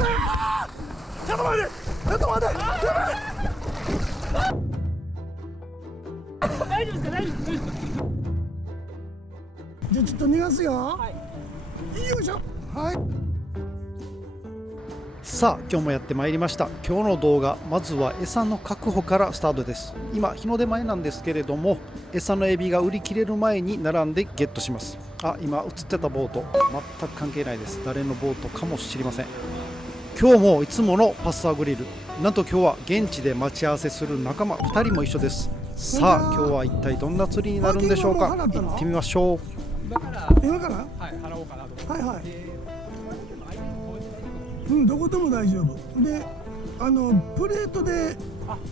ちょっと待ってちょっと待って大丈夫ですか大丈夫ですか。じゃあちょっと逃がすよ。はい。よいしょ。はい。さあ今日もやってまいりました。今日の動画、まずは餌の確保からスタートです。今日の出前なんですけれども、餌のエビが売り切れる前に並んでゲットします。今映ってたボート全く関係ないです。誰のボートかも知りません。今日もいつものパッサーグリル、なんと今日は現地で待ち合わせする仲間2人も一緒です。さあ今日は一体どんな釣りになるんでしょうか。行ってみましょう。今からはい払おうかなと。はいはい。でどこでも大丈夫で、プレートで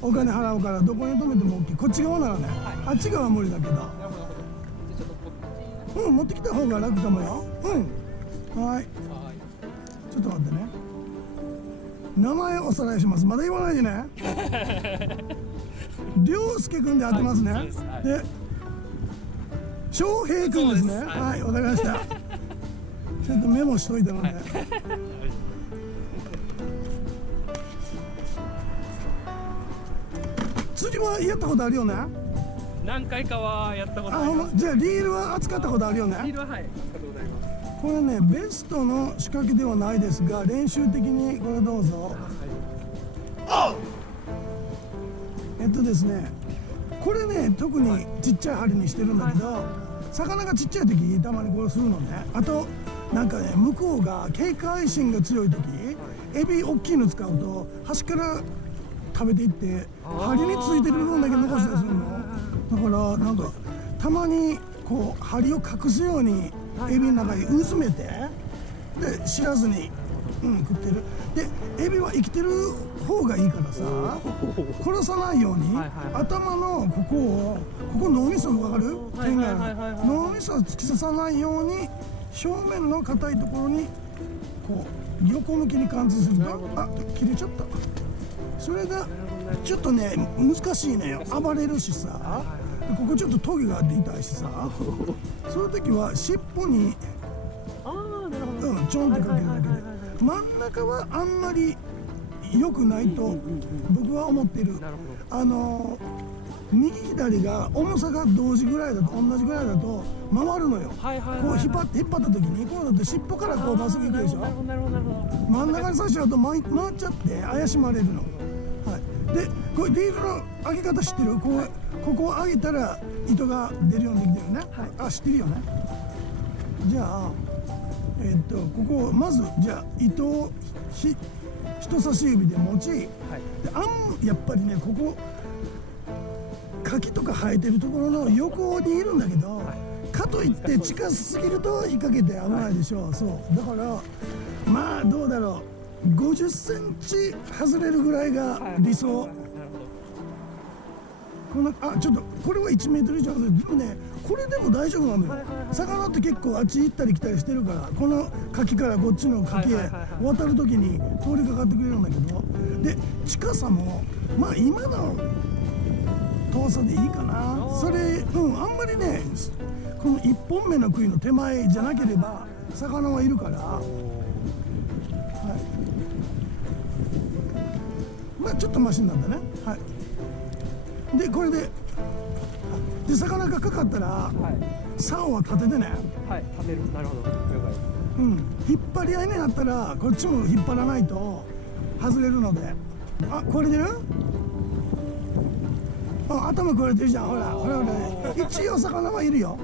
お金払うからどこに止めても OK。 こっち側ならね、あっち側は無理だけど、なるほど。じゃあちょっとこっち。持ってきた方が楽かもよ。はい、はい。ちょっと待ってね。名前おさらいします。まだ言わないでね。涼介くんで当てますね。そうですはいで翔平くんですね。そうですはい、わかりました。ちょっとメモしといたので、釣りはやったことあるよね。何回かはやったことあります。じゃあリールは扱ったことあるよね。リールははい。使ったことあります。これね、ベストの仕掛けではないですが、練習的にこれどうぞ。ですね、これね、特にちっちゃい針にしてるんだけど、魚がちっちゃい時たまにこれするのね。あとなんかね、向こうが警戒心が強い時、エビ大きいの使うと端から食べていって針についてる部分だけ残したりするの。だからなんかたまにこう針を隠すようにエビの中にうずめて、で知らずに食ってる。でエビは生きてる方がいいからさ、殺さないように頭のここ脳みそ分かる？点がある。脳みそを突き刺さないように表面の硬いところにこう横向きに貫通すると、切れちゃった。それがちょっとね難しいねよ。暴れるしさ、ここちょっとトゲがあって痛いしさ、そういう時は尻尾にちょんってかけるだけで、真ん中はあんまり良くないと僕は思ってる。右左が重さが同じぐらいだと、同じぐらいだと回るのよ。こう引っ張った時にこうだって尻尾からこうまっすぐいくでしょ。真ん中に刺しちゃうと回っちゃって怪しまれるの。でこれリールの上げ方知ってる？ここを上げたら糸が出るようにできてるね。知ってるよね。じゃあここをまずじゃあ糸を人差し指で持ち、でやっぱりねここ柿とか生えてるところの横にいるんだけど、かといって近すぎると引っ掛けて危ないでしょ。そうだからまあどうだろう、50センチ外れるぐらいが理想。このちょっとこれは1メートル以上外れる。でもねこれでも大丈夫なのよ。魚って結構あっち行ったり来たりしてるから、この柿からこっちの柿へ渡る時に通りかかってくれるんだけど、で近さもまあ今の遠さでいいかな。それあんまりねこの1本目の杭の手前じゃなければ魚はいるから、まあちょっとマシになったね。でこれで魚がかかったら竿は立ててね。立てる。なるほど。了解。引っ張り合いになったらこっちも引っ張らないと外れるので。これでる？頭食われてるじゃん。ほらほら。一応魚はいるよ。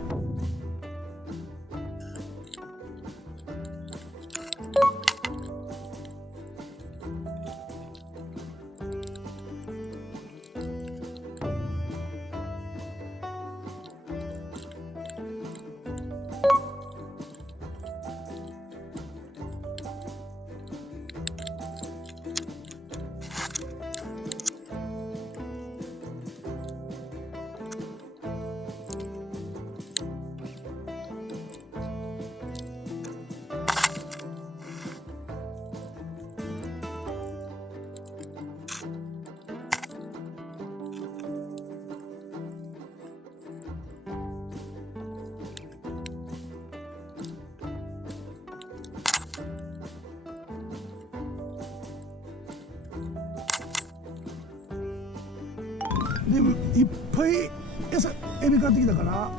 でいっぱい餌エビ買ってきたから、こ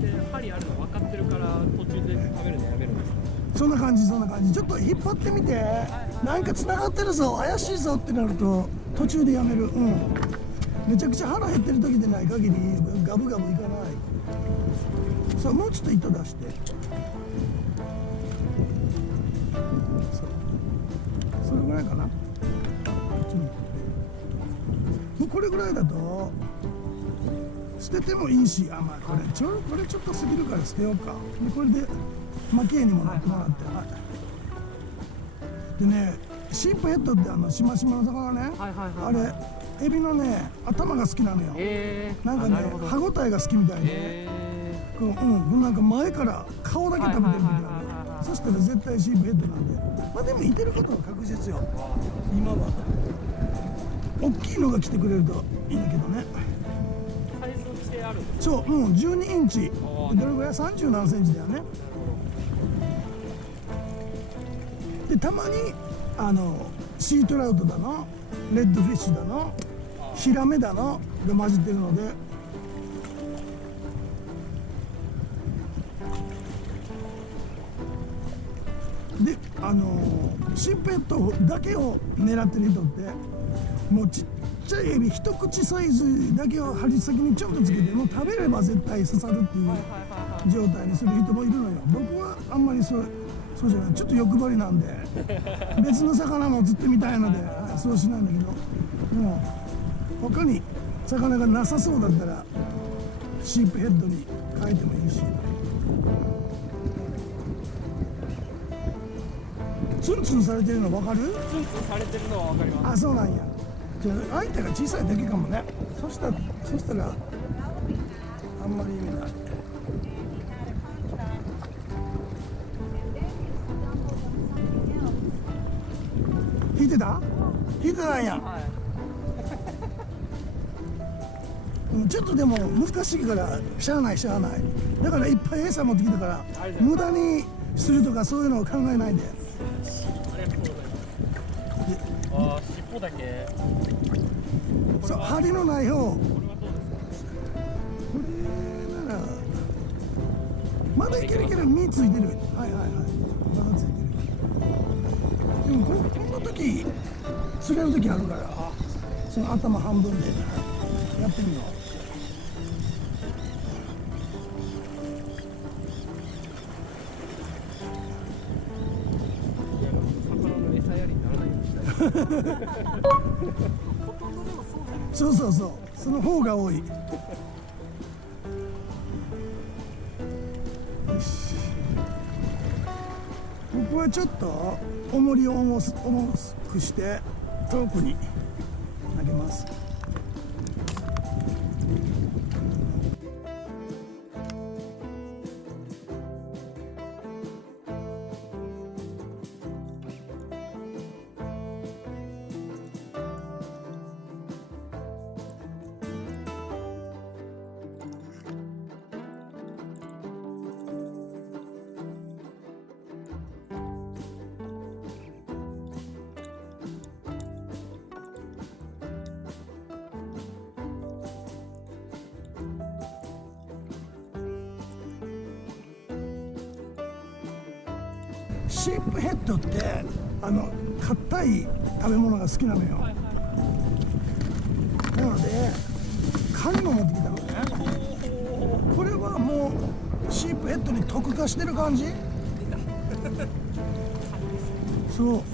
うやって針あるの分かってるから途中で食べるのやめるんですか？そんな感じそんな感じ。ちょっと引っ張ってみて、なんか繋がってるぞ怪しいぞってなると途中でやめる。うん、めちゃくちゃ腹減ってる時でない限りガブガブいかない。さあもうちょっと糸出して、それぐらいかな。もうこれぐらいだと捨ててもいいし、まあこれちょっと過ぎるから捨てようか。でこれで蒔絵にもなってもらって、はい、でねシープヘッドってしましまの魚ね、あれエビのね頭が好きなのよ。なんかね歯ごたえが好きみたいで、なんか前から顔だけ食べてるみたいな。そしたら絶対シープヘッドなんで、まあでもいてることは確実よ。今は大きいのが来てくれるといいんだけどね。サイズ指定あるんですか？そう、12インチ。どれぐらい30何センチだよね。でたまにシートラウトだのレッドフィッシュだのヒラメだのが混じってるので、でシープヘッドだけを狙ってる人ってもうちっちゃいエビ一口サイズだけを針先にちょっとつけてもう食べれば絶対刺さるっていう状態にする人もいるのよ。僕はあんまりそうじゃない、ちょっと欲張りなんで別の魚も釣ってみたいので、そうしないんだけど、でも他に魚がなさそうだったらシープヘッドに変えてもいいし。ツンツンされてるの分かる？ツンツンされてるのは分かります。そうなんや。じゃあ相手が小さいだけかもね。そしたらあんまり意味ない。引いてたんや。ちょっとでも難しいからしゃあない。だからいっぱい餌持ってきたから無駄にするとかそういうのを考えないで。尻尾だけ。そう、針のない方。これならまだいける身ついてる。まだついてる。でもこの時釣れる時あるから、その頭半分でやってみよう。そうその方が多い。よし、ここはちょっと重りを重くして遠くに投げます。シープヘッドって硬い食べ物が好きなのよ。なのでカニも持ってきたのね。これはもうシープヘッドに特化してる感じ。そう、こ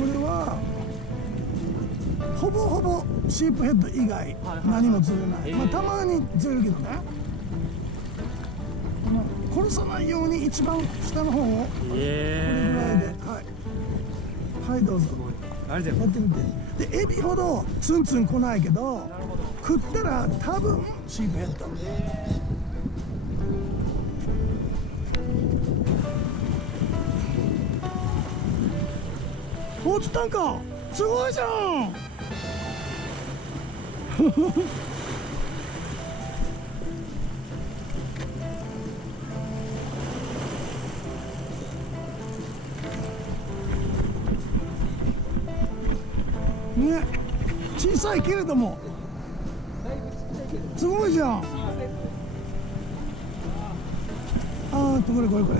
れはほぼシープヘッド以外何も釣れない。たまに釣れるけどね。殺さないように一番下の方をこれぐらいで、はいどうぞやってみて。でエビほどツンツン来ないけど食ったら多分シープヘッド。お、釣ったんか、すごいじゃん。ね、小さいけれどもすごいじゃん。これこれこれ。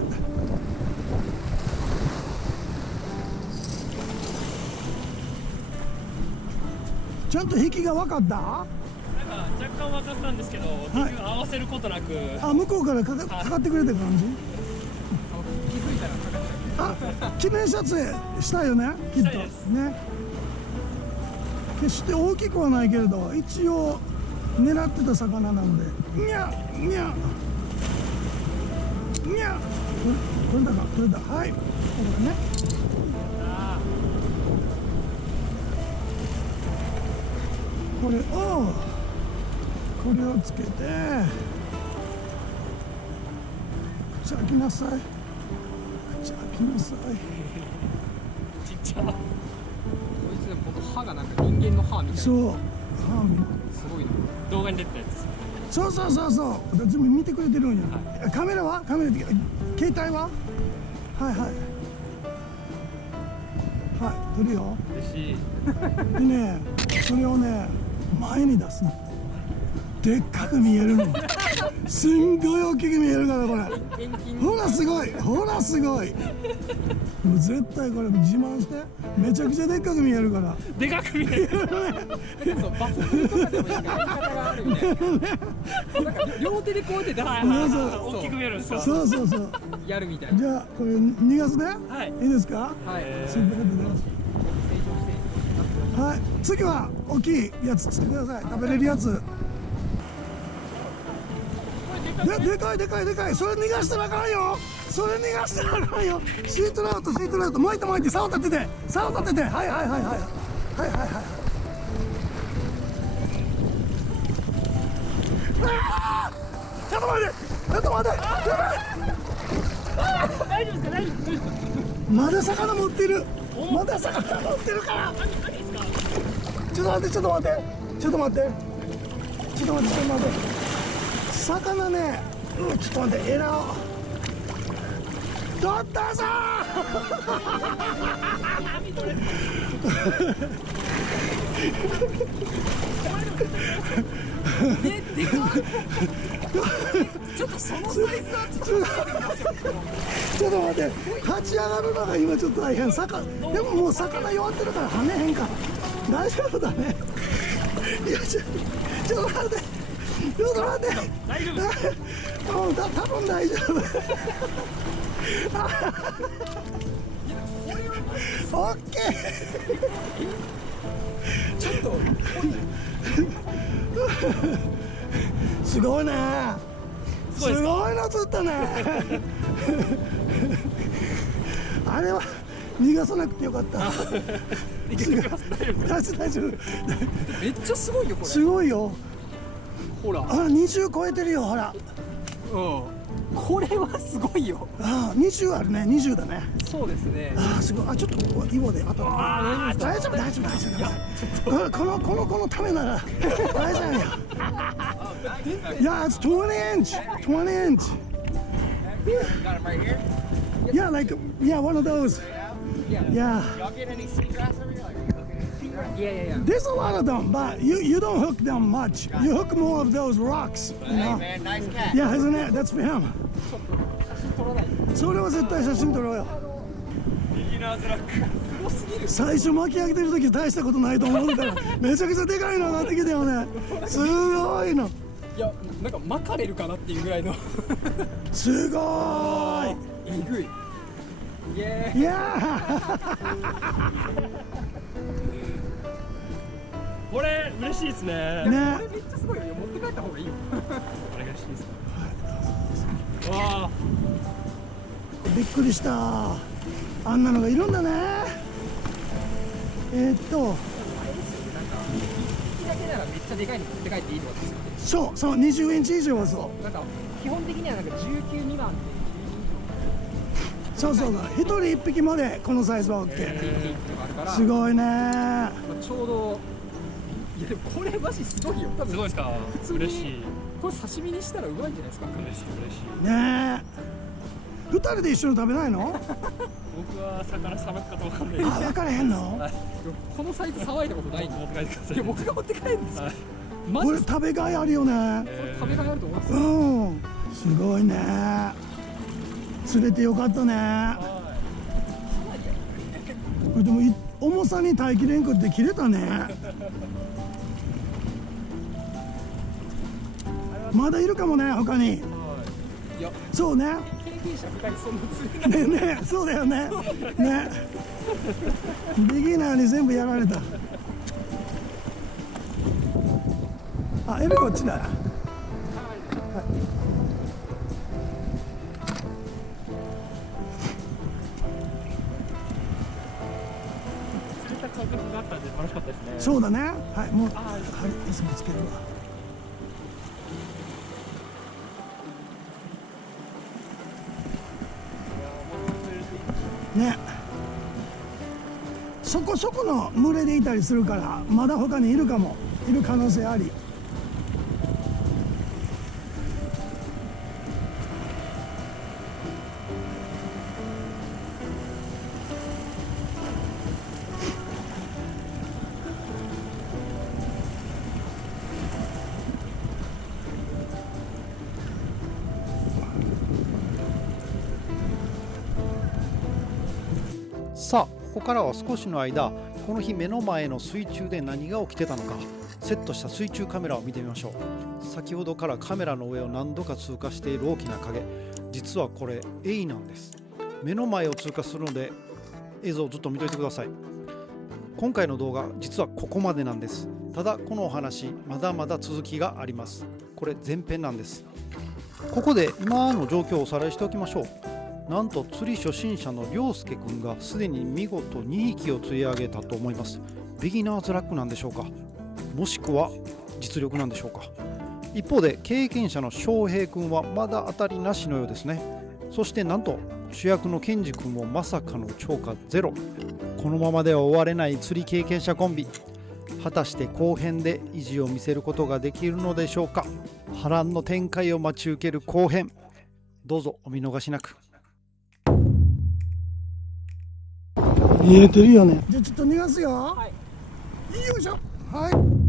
ちゃんと引きが分かった？なんか若干分かったんですけど、結局合わせることなく、向こうからかかってくれた感じ？気づいたらかかって記念撮影したいよね、きっとしたいですね。決して大きくはないけれど、一応狙ってた魚なんで。にゃにゃにゃ。取れたか、取れた。はい、これね。あこれをつけて、口開きなさい。口開きなさい。ーちっちゃ。こいつでも本当歯がなんか人間の歯みたいな。そう、歯見すごいな。動画に出てたやつです。そうそうそうそう。私も見てくれてるんや。カメラは？カメラって携帯は？はいはい。はい、撮るよ。嬉しい。でね、それをね、前に出すの。でっかく見えるの。すんごい大きく見えるからこれ。遠近ほらすごい、ほらすごい。もう絶対これ自慢して。めちゃくちゃでっかく見えるから。でかく見える。そうバス風とかでもなんかやり方があるよね。なんか両手でこうやって出す大きく見えるんですか。そうそうそう。やるみたいな。じゃあこれ逃がすね。はいいいですか？はい。シンプルでね。はい、次は大きいやつ釣ってください。食べれるやつ。でかいでかいでかい。それ逃がしたらあかんよ。それ逃がしたらあかんよ。シートラウト、シートラウト。巻いて巻いて、竿立てて、竿立てて。はいはいはいはいはいはいはい。あー、ちょっと待って、ちょっと待って。大丈夫ですか？大丈夫ですか？まだ魚持ってる。まだ魚持ってるから。何ですか？ちょっと待って、ちょっと待って、ちょっと待って、ちょっと待って、ちょっと待って。魚ね、ちょっと待って、エラを。取ったぞでかい。ちょっとそのサイズはちょっと待って、立ち上がるのが今ちょっと大変。でももう魚弱ってるから跳ねへんから大丈夫だね。いやちょっと待って、ちょっと待って、大丈夫ですか？もう多分大丈夫。オッケー。ちょっとすごいね。すごいですか？すごいの釣ったね。あれは逃がさなくてよかった。大丈夫。めっちゃすごいよこれ。すごいよ。ほら。20超えてるよ、ほら。うん。これはすごいよ。20あるね、20だね。そうですね。すごい。ちょっとここイボで当たる。大丈夫大丈夫大丈夫。このためなら大丈夫よ。いや、it's 20 inch. 20 inch. Got him right here? Yeah, like, yeah, one of those. Yeah. Y'all get any seagrass over here? Like, okay, seagrass? Yeah. There's a lot of them, but you don't hook them much. You hook more of those rocks, you Hey, know? man, nice cat. Yeah, isn't it? That's for him. それは絶対写真撮ろうよ。ビギナーズラック。最初巻き上げてる時大したことないと思うからめちゃくちゃでかいのになってきたよね。すごいの。いや、なんか巻かれるかなっていうぐらいの。すごーい。えぐい。イエーイ。いやこれ嬉しいですね。ーね。めっちゃすごいよ。持って帰った方がいいよ。これが嬉しいですね。わあ。びっくりした。あんなのがいるんだね。なんか1匹だけならめっちゃでかいの持って帰っていいとかですよ。そう20インチ以上はそなんか基本的にはなんか19未満ってうそう1人1匹までこのサイズは OK。いうのがあるから、すごいね。まあちょうど。いやでもこれマジすごいよ。多分すごいですか？普通に嬉しい。これ刺身にしたらうまいんじゃないですか。嬉しい嬉しい。ねえ。2人で一緒に食べないの？僕は魚さばくかとわかんないです。分からへんの？このサイズ騒いだことないんで。持って帰ってください。いや僕が持って帰るんですよ。はいこれマジですか？食べがいあるよね。それ食べがいあると思います。うんすごいね。釣れてよかったね。これでも重さに耐えきれんくって切れたね。まだいるかもね他に。いや、そうね。経験者2人そんな釣れない。ねそうだよね。ねビギナーに全部やられた。あエビこっちだ。釣れた感覚があったんで楽しかったですね。そうだね。はいもうはいいつもつけるわ。ねそこそこの群れでいたりするからまだ他にいるかも。いる可能性あり。さあここからは少しの間この日目の前の水中で何が起きてたのかセットした水中カメラを見てみましょう。先ほどからカメラの上を何度か通過している大きな影、実はこれエイなんです。目の前を通過するので映像をずっと見といてください。今回の動画実はここまでなんです。ただこのお話まだまだ続きがあります。これ前編なんです。ここで今の状況をおさらいしておきましょう。なんと釣り初心者の涼介くんがすでに見事2匹を釣り上げたと思います。ビギナーズラックなんでしょうか、もしくは実力なんでしょうか。一方で経験者の翔平くんはまだ当たりなしのようですね。そしてなんと主役のケンジくんもまさかの超過ゼロ。このままでは終われない釣り経験者コンビ、果たして後編で意地を見せることができるのでしょうか。波乱の展開を待ち受ける後編、どうぞお見逃しなく。見えてるよね。じゃあちょっと逃がすよ。はい。よいしょ。はい。